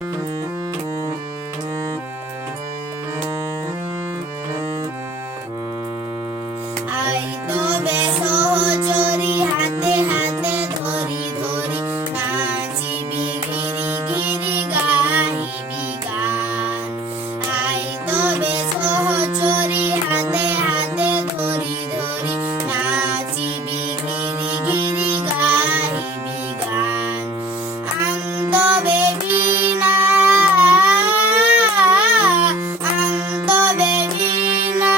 I তবে সহচরী হাতে হাতে ধরি ধরি নাচিবি গিরি গিরি গাহিবি গান। আই তবে সহচরী হাতে হাতে ধরি ধরি নাচিবি গিরি গিরি গাহিবি গান। আন্তবে বীণা আন্তবে বীণা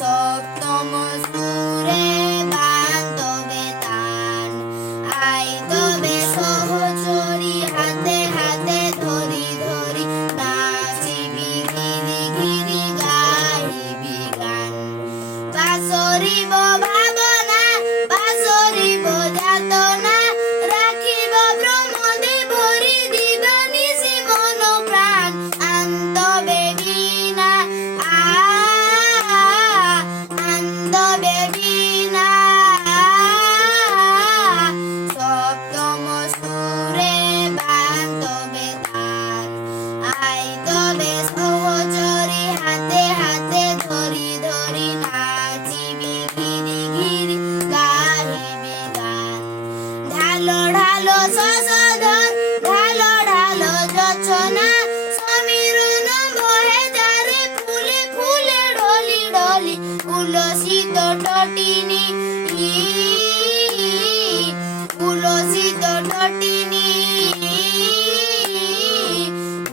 সপ্তম সুরে বান্তবে তান। আই তবে সহচরী হাতে হাতে ধরি ধরি নাচিবি গিরি গিরি গাহিবি গান। বাঁশরিব ভাবনা বাঁশরিব যাতনা রাখিব ব্রহ্মদেব দিবা নিশি মন প্রাণ। আন্তবে বীণা আন্তবে বীণা সপ্তম সুরে বান্তবে তান। আই তবে সহচরী হাতে হাতে ধরি ধরি নাচিবি গিরি গিরি গাহিবি গান। ঢালো ঢালো শশধর ঢালো ঢালো যোছনা সমীরণ বহে যারে ফুলে ফুলে ডলি ডলি উলসিত টটিনি উলসিত টটিনি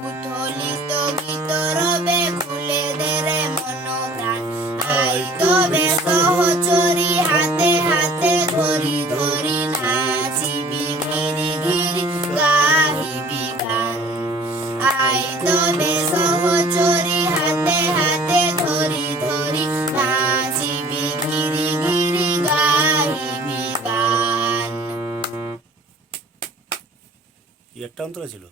উথলিত গীত রবে খুলে দেরে মন প্রাণ। আই তবে সহচরী হাতে হাতে ধরি ধরি নাচিবি গিরি গিরি গাহিবি গান। আই তবে সহচরী হাতে হাতে ধরি ধরি নাচিবি গিরি গিরি গাহিবি গান। একটা অন্তরা ছিল।